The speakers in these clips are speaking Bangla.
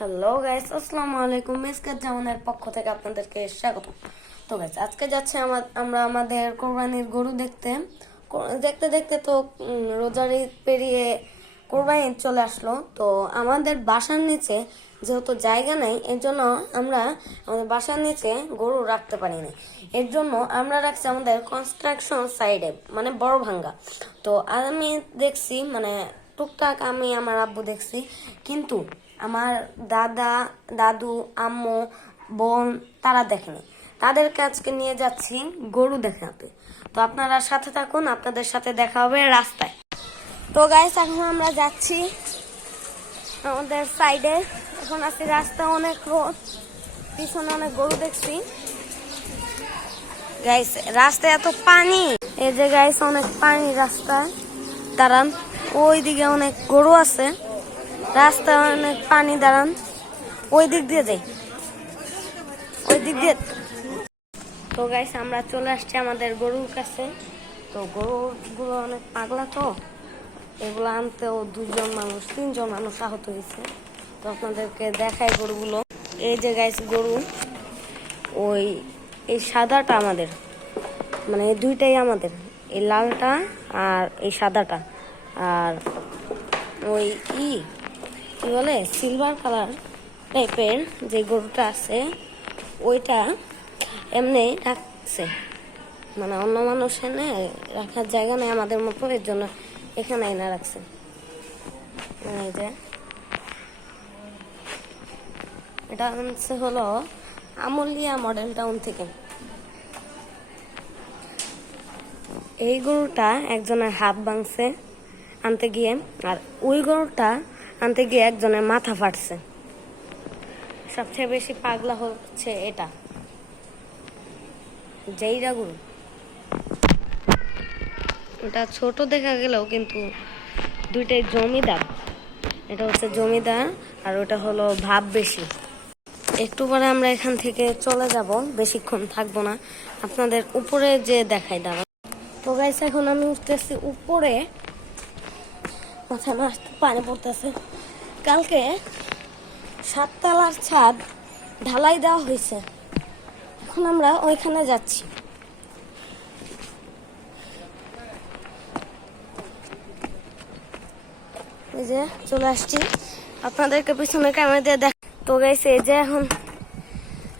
হ্যালো গাইস, আসসালামু আলাইকুম। মিসকাত জামানের পক্ষ থেকে আপনাদেরকে স্বাগত। তো গাইস, আজকে যাচ্ছে আমরা আমাদের কোরবানির গরু দেখতে দেখতে দেখতে তো রোজার ঈদ পেরিয়ে কোরবানি ঈদ চলে আসলো। তো আমাদের বাসার নিচে যেহেতু জায়গা নেই, এর জন্য আমরা আমাদের বাসার নিচে গরু রাখতে পারিনি। এর জন্য আমরা রাখছি আমাদের কনস্ট্রাকশন সাইডে, মানে বড় ভাঙ্গা। তো আমি দেখছি, মানে টুকটাক আমি আমার আব্বু দেখছি, কিন্তু আমার দাদা, দাদু, আম্মু, বোন তারা দেখেনি। তাদেরকে আজকে নিয়ে যাচ্ছি গরু দেখাতে। তো আপনারা সাথে থাকুন, আপনাদের সাথে দেখা হবে রাস্তায়। তো গাইস, এখন আমরা যাচ্ছি আমাদের সাইডে। এখন আছি রাস্তা অনেক রোদ, পিছনে অনেক গরু দেখছি। গাইস, রাস্তায় এত পানি, এই যে গাইস অনেক পানি রাস্তায়। দাঁড়ান, ওই দিকে অনেক গরু আছে, রাস্তায় অনেক পানি। দাঁড়ান, ওই দিক দিয়ে যাই, ওই দিক দিয়ে। তো গাইস, আমরা চলে আসছি আমাদের গরুর কাছে। তো গরুগুলো অনেক পাগলা, তো এগুলো আনতেও তিনজন মানুষ আহত হয়েছে। তো আপনাদেরকে দেখাই গরুগুলো। এই যে গাইস গরু, এই সাদাটা আমাদের, মানে এই দুইটাই আমাদের, এই লালটা আর এই সাদাটা। আর ওই কি বলে সিলভার কালার টাইপের যে গরুটা আছে, ওইটা এমনি রাখছে, মানে অন্য মানুষ এনে রাখার জায়গা নেই আমাদের মতো, এর জন্য এখানে এনে রাখছে। এই যে এটা আনছে হলো আমলিয়া মডেল টাউন থেকে। এই গরুটা একজনের হাত ভাঙছে আনতে গিয়ে, আর ওই গরুটা আনতে গিয়ে একজনের মাথা ফাটছে। সবচেয়ে বেশি পাগলা হচ্ছে এটা জাইরা গরু। এটা ছোট দেখা গেলেও কিন্তু দুইটাই জমিদার। এটা হচ্ছে জমিদার, আর ওটা হলো ভাব বেশি। একটু পরে আমরা এখান থেকে চলে যাব, বেশিক্ষণ থাকবো না, আপনাদের উপরে যে দেখাই। দাঁড়া। তো গাইস, এখন আমি উঠতেছি উপরে, মাথায় পানি পড়তেছে। কালকে 7 তলার ছাদ ঢালাই দেওয়া হয়েছে, এখন আমরা ওইখানে যাচ্ছি। এই যে চলে আসছি, আপনাদেরকে পিছনে ক্যামেরা দিয়ে দেখ। তো গাইস, এই যে এখন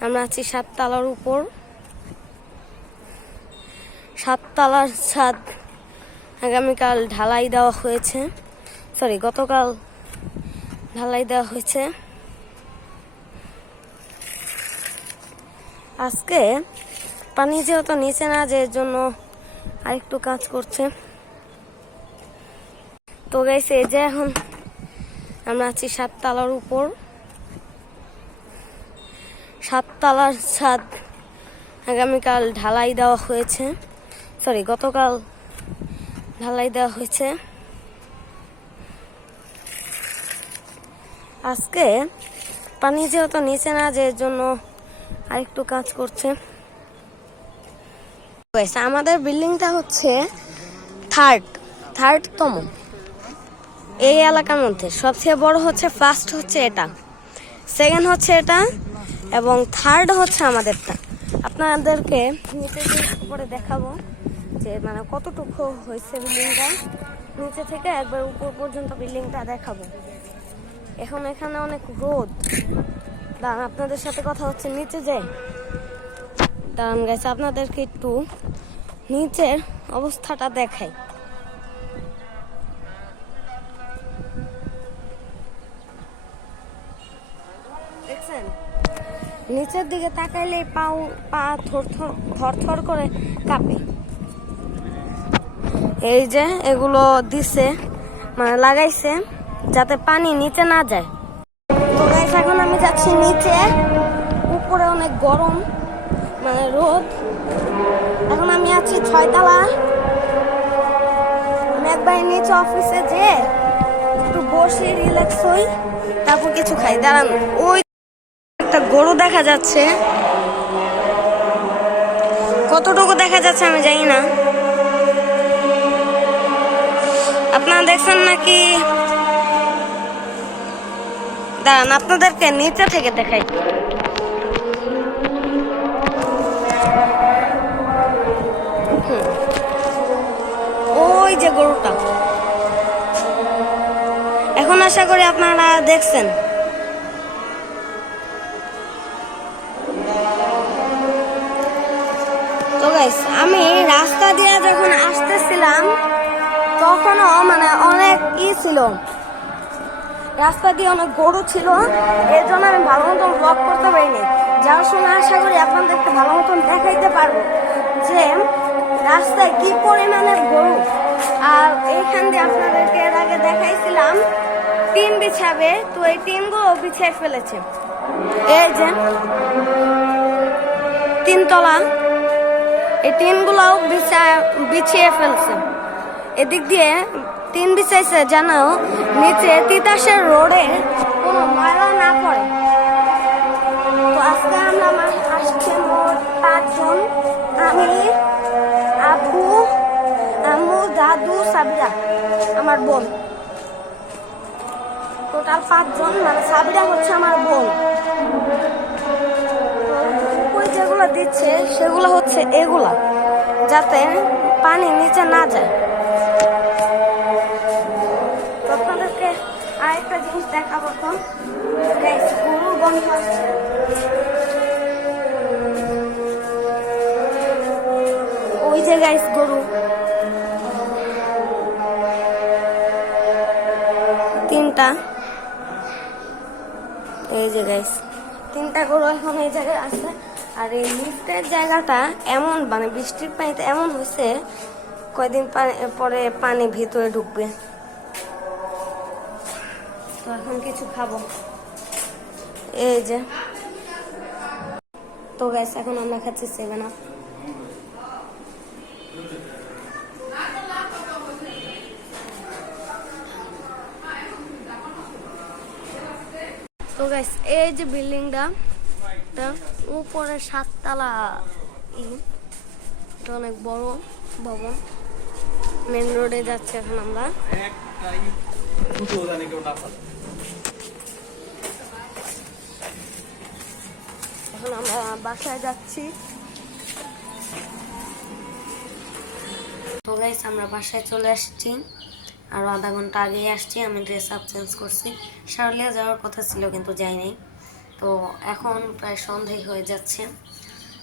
আমরা আছি 7 তলার উপর। 7 তলার ছাদ আগামীকাল ঢালাই দেওয়া হয়েছে, গতকাল ঢালাই দেওয়া হয়েছে। আজকে পানি যেহেতু নিচে না, যে জন্য আরেকটু কাজ করছে। তো গাইস, এই যে এখন আমরা আছি 7 তলার উপর। 7 তলার ছাদ আগামীকাল ঢালাই দেওয়া হয়েছে, গতকাল ঢালাই দেওয়া হয়েছে। আজকে পানি যেহেতু নিচে না, যে জন্য আরেকটু কাজ করছে। আমাদের বিল্ডিংটা হচ্ছে থার্ডতম এই এলাকার মধ্যে। সবচেয়ে বড় হচ্ছে, ফার্স্ট হচ্ছে এটা, সেকেন্ড হচ্ছে এটা, এবং থার্ড হচ্ছে আমাদেরটা। আপনাদেরকে নিচে উপরে দেখাবো যে মানে কতটুকু হয়েছে বিল্ডিংটা। নিচে থেকে একবার উপর পর্যন্ত বিল্ডিংটা দেখাবো। এখন এখানে অনেক রোদ। দাঁড়ান, আপনাদের সাথে কথা হচ্ছে, নিচে যাই। দাঁড়ান গাইস, আপনাদেরকে একটু নিচের অবস্থাটা দেখাই। দেখছেন, নিচের দিকে তাকাইলে পা থর করে কাঁপে। এই যে এগুলো দিছে, মানে লাগাইছে যাতে পানি নিচে না যায়। তো গাইস, এখন আমি যাচ্ছি নিচে। উপরে অনেক গরম, মানে রোদ। এখন আমি আছি 6 তলা। আমি একবার নিচে অফিসে যে একটু বসে রিল্যাক্স হই, তারপর কিছু খাই। দাঁড়ান, ওই একটা গরু দেখা যাচ্ছে, কতটুকু দেখা যাচ্ছে আমি জানি না। আপনারা দেখছেন নাকি? দাঁড়ান আপনাদেরকে নিচে থেকে দেখাই। ওই যে গরুটা, এখন আশা করি আপনারা দেখছেন। তো গাইস, আমি রাস্তা দিয়ে যখন আসতেছিলাম তখনও মানে অনেক ছিল, রাস্তা দিয়ে অনেক গরু ছিল, এর জন্য আমি ভালো মতন ব্লগ করতে পারিনি। যার সময় আশা করি আপনাদেরকে ভালো মতন দেখাইতে পারবো যে রাস্তায় কি পরিমাণের গরু। আর এইখান দিয়ে আপনাদেরকে এর আগে দেখাইছিলাম টিন বিছাবে, তো এই টিনগুলো বিছিয়ে ফেলেছে। এই যে তিনতলা, এই টিনগুলোও বিছিয়ে ফেলছে। এদিক দিয়ে টিন বিছাইছে যেন নিচে তিতাসের রোডে কোনো ময়লা না পড়ে। তো আজকে আমরা আসছে মোট 5 জন, আমি, আব্বু, আম্মু, দাদু, সাবিরা, আমার বোন। টোটাল 5 জন, মানে সাবিরা হচ্ছে আমার বোন। ওই যেগুলো দিচ্ছে সেগুলো হচ্ছে এগুলা, যাতে পানি নিচে না যায়। তো আপনাদেরকে আরেকটা জিনিস দেখাবো। তো গরু বন্ধ হচ্ছে, ওই যে গাইস গরু 3টা, এই যে গাইস 3টা গরু এখন এই জায়গায় আছে। আর এই নিচের জায়গাটা এমন মানে বৃষ্টির পানিতে এমন হয়েছে, কয়দিন পরে পানি ভিতরে ঢুকবে। তো এখন কিছু খাবো, এই যে। তো গাইস এখন আমরা খাচ্ছি 7 আপ। তো গাইস এই যে বিল্ডিংটা, উপরে 7 তলা, এটা অনেক বড় ভবন। মেন রোডে যাচ্ছে এখন আমরা। এখন আমরা বাসায় যাচ্ছি। তো গাইস আমরা বাসায় চলে আসছি, আর আধা ঘন্টা আগে আসছি। আমি ড্রেস আপ চেঞ্জ করছি, শারলিয়া যাওয়ার কথা ছিল কিন্তু যাইনি। তো এখন প্রায় সন্ধ্যে হয়ে যাচ্ছে,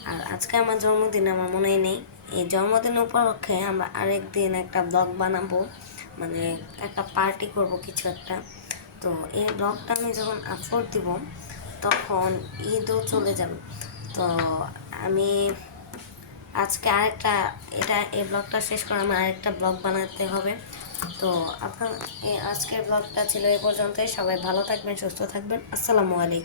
আর আজকে আমার জন্মদিন, আমার মনেই নেই। এই জন্মদিন উপলক্ষে আমরা আরেকদিন একটা ব্লগ বানাবো, মানে একটা পার্টি করব কিছু একটা। তো এই ব্লগটা আমি যখন আপলোড দিব তখন ঈদও চলে যাবে। তো আমি আজকে আরেকটা, এই ব্লগটা শেষ করে আমার আরেকটা ব্লগ বানাতে হবে। তো আপনার আজকের ব্লগটা ছিল এই পর্যন্তই। সবাই ভালো থাকবেন, সুস্থ থাকবেন। আসসালামু আলাইকুম।